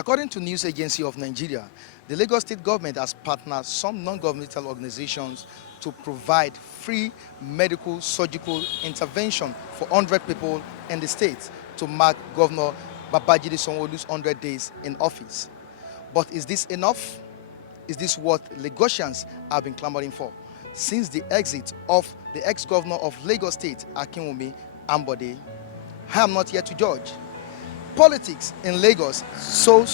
According to News Agency of Nigeria, the Lagos State government has partnered some non-governmental organizations to provide free medical surgical intervention for 100 people in the state to mark Governor Babajide Sanwo-Olu's 100 days in office. But is this enough? Is this what Lagosians have been clamoring for? Since the exit of the ex-governor of Lagos State, Akinwumi Ambode, I am not here to judge. Politics in Lagos, so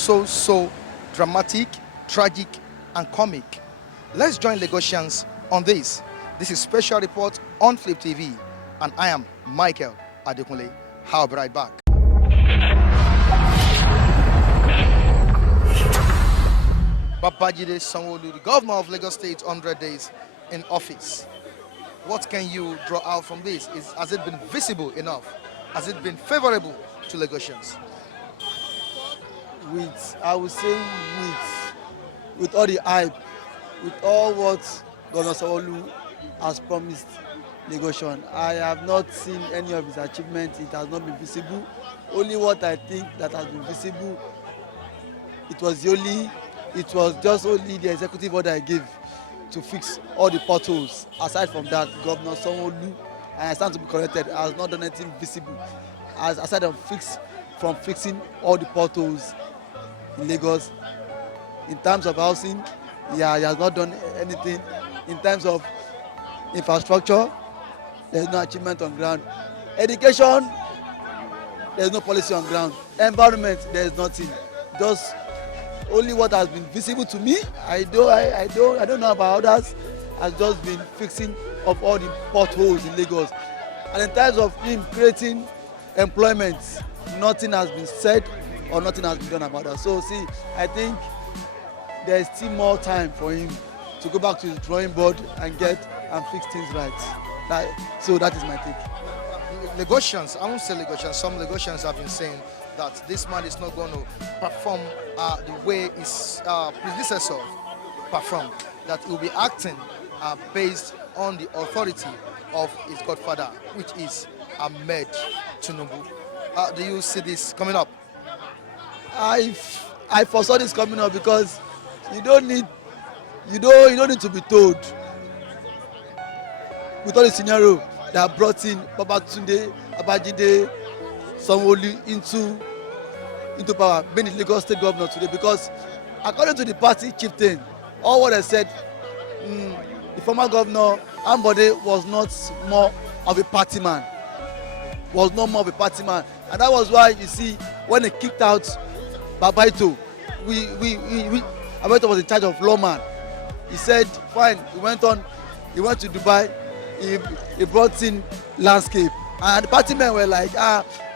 dramatic, tragic, and comic. Let's join Lagosians on this. This is Special Report on Flip TV, and I am Michael Adekunle. I'll be right back. Babajide Sanwo-Olu, the governor of Lagos State, 100 days in office. What can you draw out from this? Has it been visible enough? Has it been favorable to Lagosians? I would say with all the hype, with all what Governor Sanwo-Olu has promised Lagosian, I have not seen any of his achievements. It has not been visible. Only what I think that has been visible, it was just only the executive order I gave to fix all the potholes. Aside from that, Governor Sanwo-Olu, and I stand to be corrected, has not done anything visible. Aside from fixing all the potholes in Lagos. In terms of housing, he has not done anything. In terms of infrastructure, there is no achievement on ground. Education, there is no policy on ground. Environment, there is nothing. Just only what has been visible to me. I don't know about others. Has just been fixing of all the potholes in Lagos. And in terms of him creating employment, nothing has been said or nothing has been done about that. So see, I think there is still more time for him to go back to his drawing board and fix things right. So that is my take. Lagosians, I won't say Lagosians, some Lagosians have been saying that this man is not going to perform the way his predecessor performed, that he will be acting based on the authority of his godfather, which is Ahmed Tinubu. Do you see this coming up? I foresaw this coming up because you don't need to be told. With all the scenario that brought in Babajide Sanwo-Olu into power, being the Lagos State governor today, because according to the party chieftain, all what I said, the former governor Ambode was not more of a party man. And that was why you see when they kicked out Babaito, Babaito was in charge of lawman. He said, fine, he went to Dubai, he brought in landscape. And the party men were like,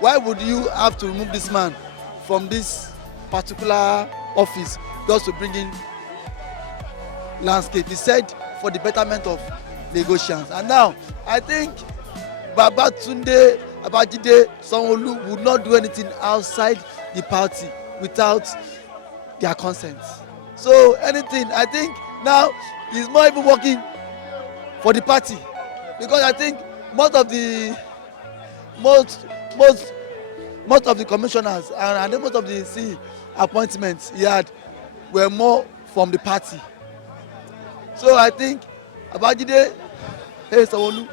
why would you have to remove this man from this particular office just to bring in landscape? He said, for the betterment of Lagosians. And now, I think Babajide Sanwo-Olu would not do anything outside the party without their consent. So anything, I think now he's not even working for the party, because I think most of the commissioners and most of the C appointments he had were more from the party. So I think Babajide Sanwo-Olu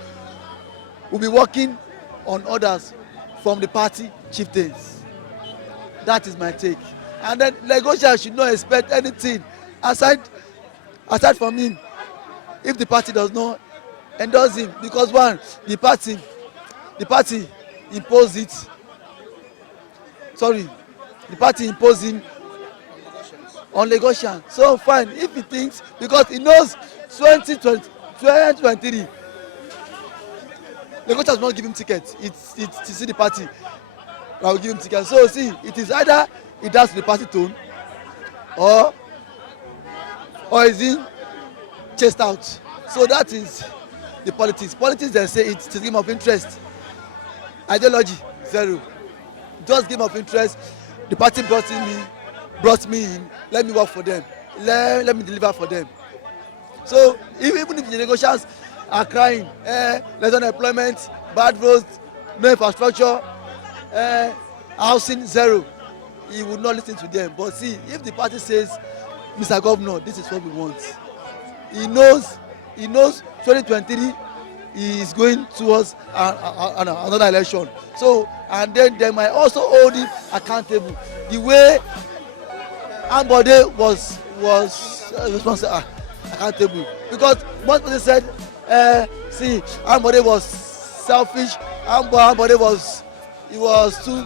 will be working on orders from the party chieftains. That is my take. And then Lagosians should not expect anything aside from him if the party does not endorse him, because one, the party imposed it. Sorry, the party imposed him on Lagosians. So fine, if he thinks, because he knows 2023, Lagosians will not give him tickets. It's to see the party that will give him tickets. So see, it is either he does the party tone, or is he chased out. So that is the politics. Politics, they say it's a game of interest. Ideology, zero. Just game of interest. The party brought me in. Let me work for them. Let me deliver for them. So even if the Lagosians are crying, less unemployment, bad roads, no infrastructure, housing zero. he would not listen to them. But see, if the party says, Mr. Governor, this is what we want, he knows 2023 he is going towards another election. So, and then they might also hold him accountable. The way Ambode was responsible, accountable, because one person said, see, Ambode was selfish. Ambode was too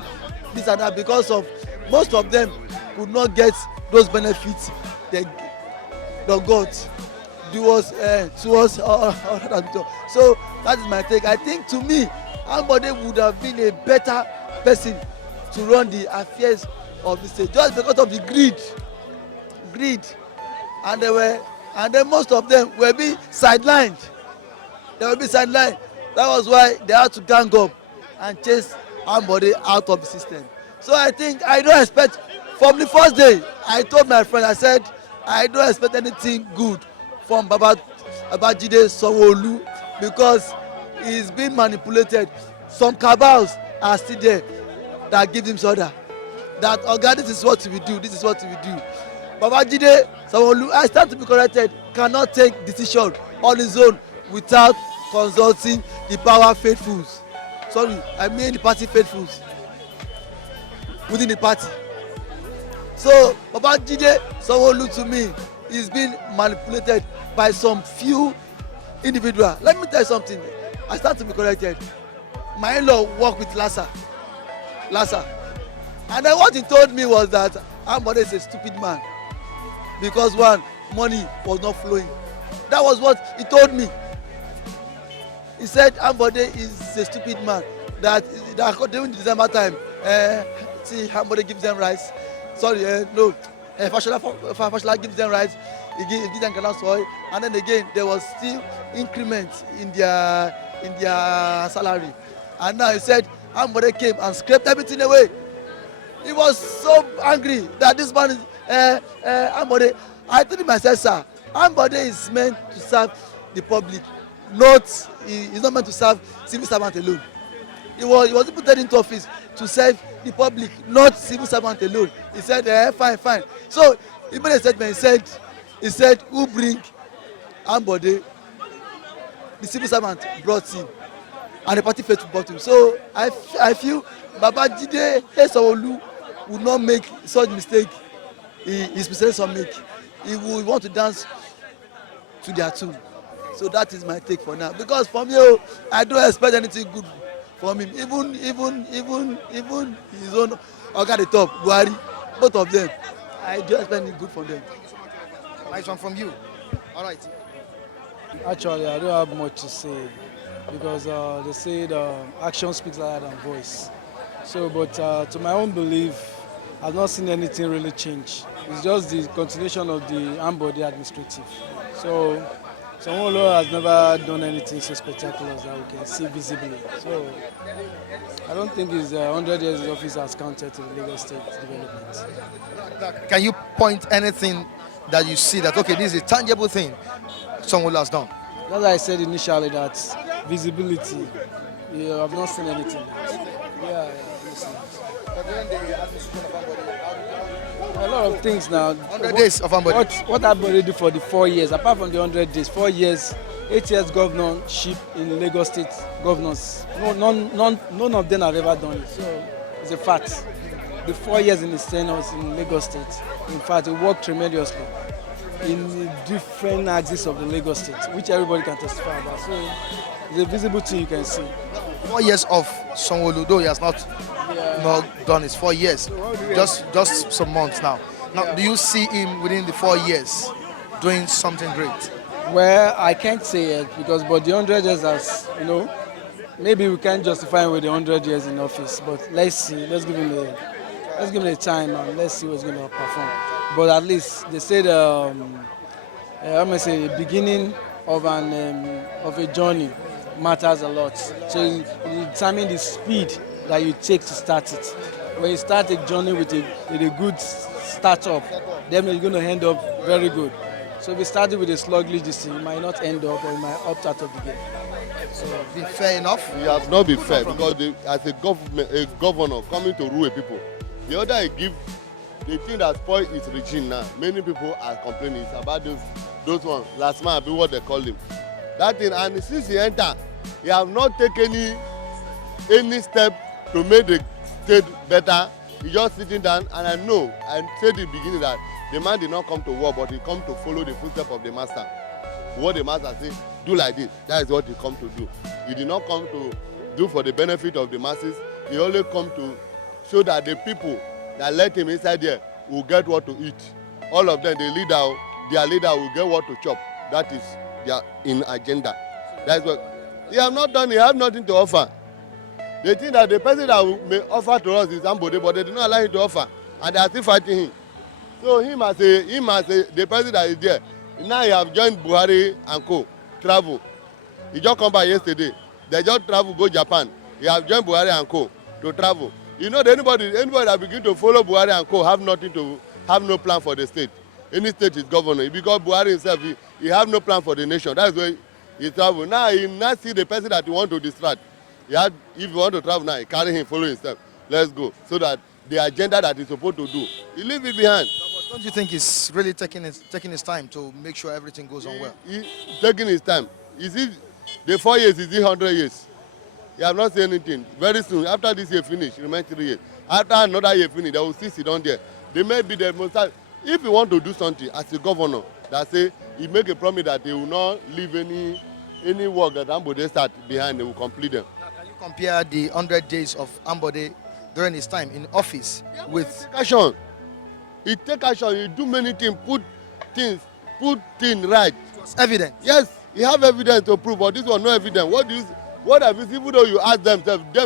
this and that, because of most of them could not get those benefits they got towards so that is my take. I think, to me, Ambode would have been a better person to run the affairs of the state, just because of the greed, and then most of them were being sidelined. That was why they had to gang up and chase Ambode out of the system. So I think, I don't expect, from the first day I told my friend, I said I don't expect anything good from Babajide Sanwo-Olu, because he's been manipulated. Some cabals are still there that give him order, that, Oga, this is what we do, this is what we do. Babajide Sanwo-Olu, I stand to be corrected, cannot take decision on his own without consulting the power faithfuls. Sorry, I mean the party faithfuls within the party. So Babajide Sanwo-Olu, to me, is being manipulated by some few individuals. Let me tell you something. I stand to be corrected. My in-law worked with Lassa, and then what he told me was that Ambode is a stupid man, because one, money was not flowing. That was what he told me. He said Ambode is a stupid man, that during December time, see, Ambode gives them rice. Sorry, no, Fashola gives them rice, he gives them canal soil, and then again there was still increment in their salary. And now he said Ambode came and scraped everything away. He was so angry that this man is Ambode. I told him myself, sir, Ambode is meant to serve the public, he's not meant to serve civil servant alone. He was put into office to serve the public, not civil servant alone. He said, fine. So he made a statement. He said, who bring Ambode? The civil servant brought him, and the party failed to brought him. So I feel Babajide Sanwo-Olu would not make such mistake his predecessor make. He would want to dance to their tune. So that is my take for now. Because from you, I don't expect anything good from him. Even his own Oga the top, Buhari, both of them, I don't expect anything good from them. Nice one from you. All right. Actually, I don't have much to say, because they say action speaks louder than voice. So, but to my own belief, I've not seen anything really change. It's just the continuation of the Ambode administrative. So, Sanwo-Olu has never done anything so spectacular that we can see visibly. So, I don't think his 100 years in office has counted to the Lagos State development. Can you point anything that you see that, okay, this is a tangible thing Sanwo-Olu has done? As I said initially, that visibility, I've not seen anything. Yeah. A lot of things now. 100 days of Ambode. What Ambode do for the 4 years, apart from the 100 days, 4 years, 8 years governorship in Lagos State governors, none of them have ever done it. So it's a fact. The 4 years in his tenure in Lagos State, in fact, he worked tremendously in different axes of the Lagos State, which everybody can testify about. So it's a visible thing you can see. 4 years of Sanwo-Olu, though he has not done his 4 years, just some months now. Now, do you see him within the 4 years doing something great? Well, I can't say it, but the 100 years has, maybe we can't justify him with the 100 years in office, but let's see. Let's give him a time and let's see what's going to perform. But at least they said, the beginning of a journey matters a lot. So you determine the speed that you take to start it. When you start a journey with a good startup, then you're going to end up very good. So if you started with a sluggish decision, you might not end up, or you might opt out of the game. So, be fair enough? He has not been fair, because as a governor coming to rule people, The other he give, the thing that spoil his regime now, many people are complaining about those ones. Last man be what they call him. That thing, and since he enter, he have not taken any step to make the state better. He just sitting down, and I know, I said in the beginning that the man did not come to war, but he come to follow the footsteps of the master. What the master say, do like this, that is what he come to do. He did not come to do for the benefit of the masses. He only come to show that the people that let him inside there will get what to eat. All of them, their leader will get what to chop. That is their in agenda. That's what he have not done. He have nothing to offer. They think that the person that may offer to us is somebody, but they do not allow him to offer, and they are still fighting him. So him as the person that is there. Now he have joined Buhari and co. Travel. He just come back yesterday. They just travel go Japan. He have joined Buhari and co. to travel. You know, anybody that begin to follow Buhari and co. have no plan for the state. Any state is governor. Because Buhari himself, he have no plan for the nation. That's why he travel. Now he not see the person that he want to distract. If you want to travel now, he carry him, follow himself. Let's go. So that the agenda that he's supposed to do, he leave it behind. Don't you think he's really taking his time to make sure everything goes on well? He taking his time. Is it the 4 years? Is it 100 years? He have not seen anything. Very soon, after this year finish, remain 3 years. After another year finish, they will still sit down there. They may be the most. If you want to do something as a governor, that say he make a promise that they will not leave any work that Ambode start behind, they will complete them. Now, can you compare the 100 days of Ambode during his time in office with action? He take action. He do many things. Put things right. It was evident. Yes, he have evidence to prove, but this one no evidence. What have you seen? Even though you ask themselves, the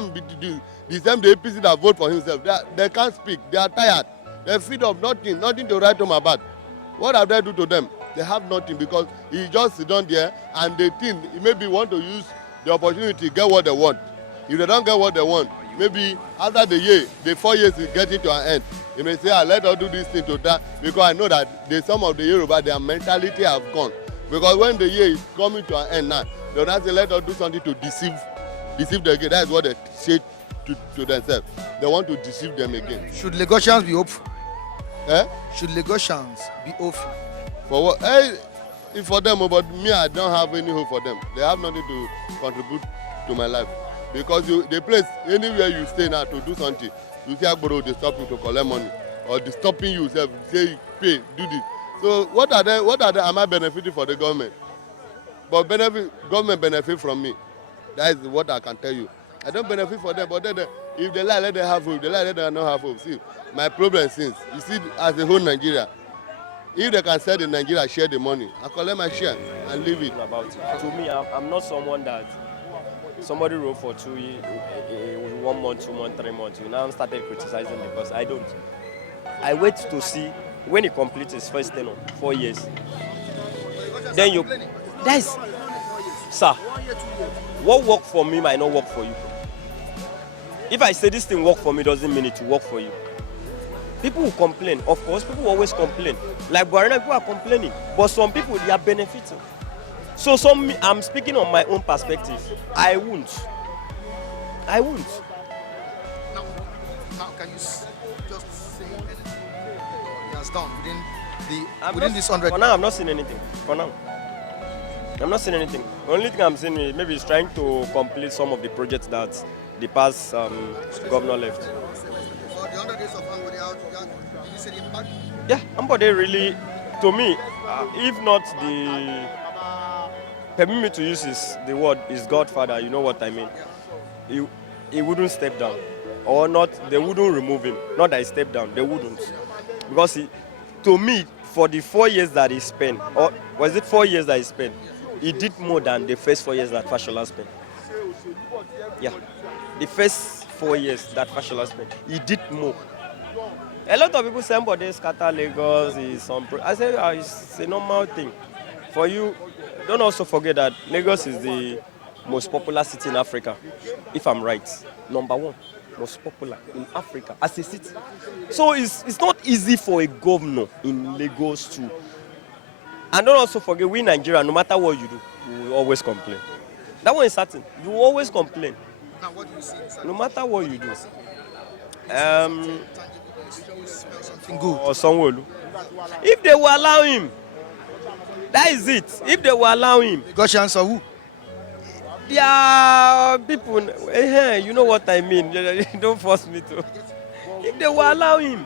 same the APC that vote for himself, they can't speak. They are tired. They feed up nothing to write home about. What have they do to them? They have nothing because he just sit down there and they think he maybe want to use the opportunity to get what they want. If they don't get what they want, maybe after the 4 years is getting to an end, they may say, let us do this thing to that, because I know that some of the Yoruba, their mentality have gone. Because when the year is coming to an end now, they will not say, let us do something to deceive them again. That is what they say to themselves. They want to deceive them again. Should Lagosians be hopeful? Eh? Should Lagosians be hopeful? For what? It's for them, but me, I don't have any hope for them. They have nothing to contribute to my life. Because the place, anywhere you stay now to do something, you see Agboro, they stop you to collect money. Or they stopping you, say, pay, do this. So what are they, am I benefiting for the government? But government benefit from me. That is what I can tell you. I don't benefit for them, but then if they lie, let them have hope. They lie, let them not have hope. See, my problem since, you see, as a whole Nigeria, if they can sell in Nigeria, share the money, I collect my share and leave it. About it. To me, I'm not someone that somebody wrote for 2 years, 1 month, 2 months, 3 months. You now started criticizing because I don't. I wait to see when he completes his first tenure, 4 years. Then you, that's, sir, what work for me might not work for you. If I say this thing work for me, doesn't mean it will work for you. People will complain. Of course, people will always complain. Like Guarana, people are complaining. But some people, they are benefiting. So I'm speaking on my own perspective. I won't. Now, can you just say anything he has done within this 100? For now, I'm not seeing anything. For now. I'm not seeing anything. The only thing I'm seeing is maybe he's trying to complete some of the projects that the past governor left. For the 100 days of Ambode out, did you see the impact? Yeah, Ambode really, to me, if not permit me to use the word, his godfather, you know what I mean. He wouldn't step down. Or not, they wouldn't remove him. Not that he stepped down, they wouldn't. Because to me, for the 4 years that he spent, or was it 4 years that he spent, he did more than the first 4 years that Fashola spent. Yeah. The first 4 years that Fashola spent, he did more. A lot of people say, but they scatter Lagos is some. I say it's a normal thing. For you, don't also forget that Lagos is the most popular city in Africa, if I'm right. Number 1, most popular in Africa as a city. So it's not easy for a governor in Lagos to. And don't also forget, we in Nigeria, no matter what you do, we will always complain. That one is certain. You will always complain. Now, what do you see inside? No matter what you do. Something good. or Sanwo. If they will allow him, that is it. If they will allow him, Goshen Sawu. there are people, you know what I mean. Don't force me to. If they will allow him,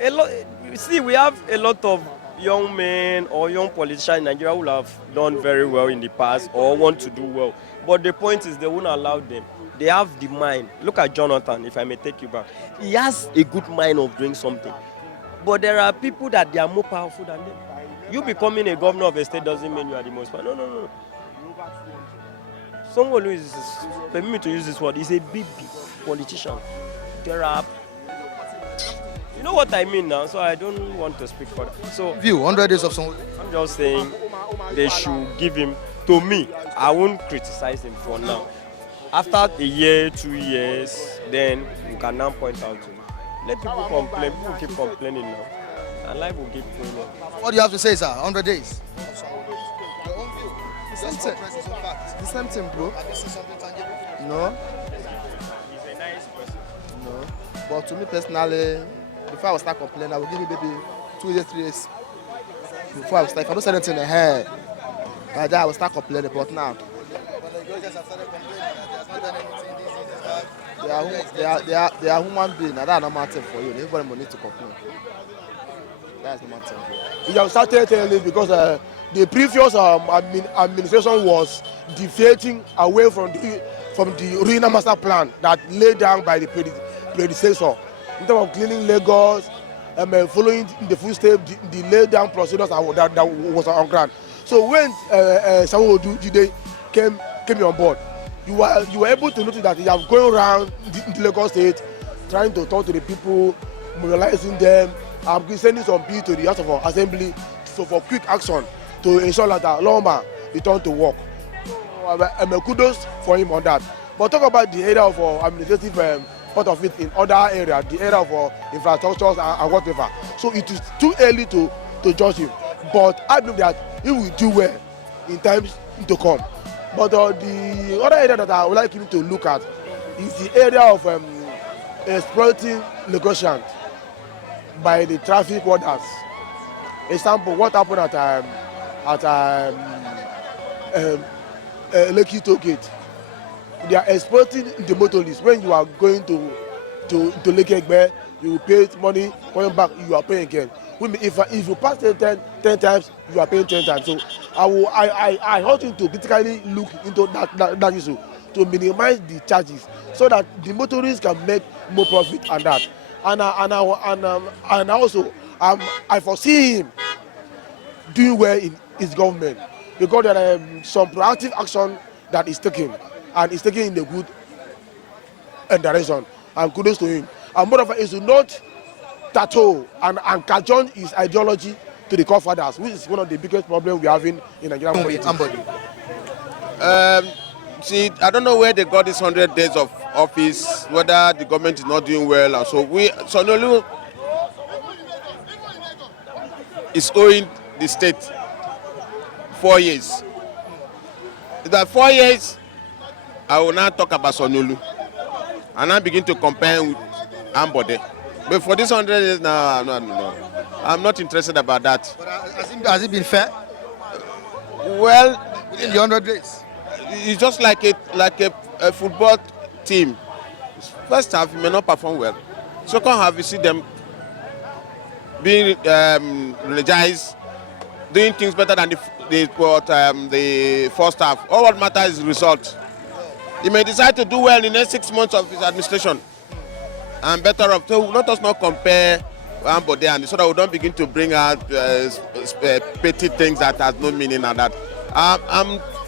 a lot. See, we have a lot of young men or young politicians in Nigeria who have done very well in the past or want to do well. But the point is, they won't allow them. They have the mind. Look at Jonathan, if I may take you back. He has a good mind of doing something. But there are people that they are more powerful than them. You becoming a governor of a state doesn't mean you are the most powerful. No. Someone who is, permit me to use this word, is a big politician. There are, you know what I mean now, so I don't want to speak further. So View 100 days of Sanwo. I'm just saying they should give him, to me, I won't criticize him for now. After a year, 2 years, then you can now point out to him. Let people complain, people keep complaining now. And life will keep going on. What do you have to say, sir? 100 days. The same thing, bro. Have you seen something tangible? No, He's a nice person. no. But to me personally, before I will start complaining, I will give you maybe 2 years, 3 years. Before I will start, if I don't say anything in here, by that I will start complaining. But now, they are human beings, and that's normal thing for you. Everybody will need to complain. That's normal thing. It has started early because the previous administration was deviating away from the original master plan that laid down by the predecessor in terms of cleaning Lagos, following the footsteps, the laid down procedures that was on ground. So when Sanwo Jide came on board, you were able to notice that he was going around the Lagos state, trying to talk to the people, mobilizing them, sending some bills to the House of Assembly for quick action to ensure that Loma return to work. Kudos for him on that. But talk about the area of administrative part of it in other areas, the area of infrastructures and whatever. So it is too early to judge him. But I believe that he will do well in times to come. But the other area that I would like him to look at is the area of exploiting negotiations by the traffic warders. Example, what happened at Lekki toll gate. They are exploiting the motorists. When you are going to Lekki Egbe, you pay money, coming back you are paying again. If you pass 10 times, you are paying 10 times. So I urge you to critically look into that issue to minimize the charges so that the motorists can make more profit on that. And also I foresee him doing well in his government because there are some proactive action that is taken and is taken in a good direction, and kudos to him. And moreover, is to not tattoo and cajole his ideology to the co-fathers, which is one of the biggest problems we are having in Nigerian politics. See, I don't know where they got this 100 days of office, whether the government is not doing well. And so Sanwo is owing the state 4 years. In that 4 years, I will now talk about Sanwo and now begin to compare with Ambode. But for this 100 years now, no. I'm not interested about that. But has it been fair? Well, Within the 100 days? it's just like a football team. First half, you may not perform well. Second half, you see them being energized, doing things better than the first half. All what matters is the result. He may decide to do well in the next 6 months of his administration and better off. So let us not compare Ambode and so that we don't begin to bring out petty things that has no meaning and that. I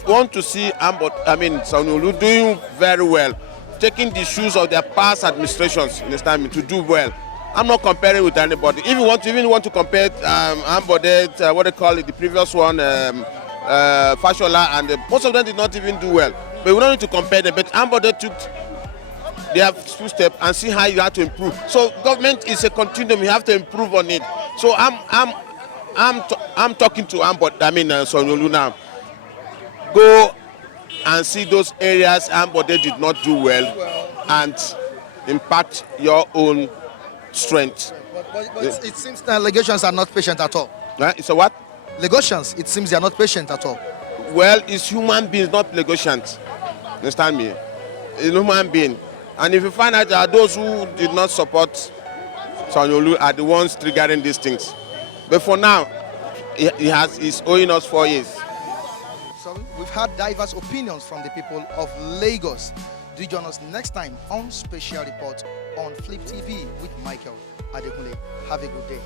want to see Sanwo doing very well, taking the shoes of their past administrations in this time to do well. I'm not comparing with anybody. If you want to compare Ambode, what they call it, the previous one, Fashola, and most of them did not even do well. But we don't need to compare them. But Ambode took their 2 steps and see how you have to improve. So government is a continuum. You have to improve on it. So I'm talking to Sanwo now. Go and see those areas Ambode did not do well and impact your own strength. But it seems that Lagosians are not patient at all. So what? Lagosians, it seems they are not patient at all. Well, it's human beings, not Lagosians. Understand me? It's human being. And if you find out that those who did not support Sanwo are the ones triggering these things. But for now, he's owing us 4 years. So we've had diverse opinions from the people of Lagos. Do join us next time on Special Report on Flip TV with Michael Adekunle. Have a good day.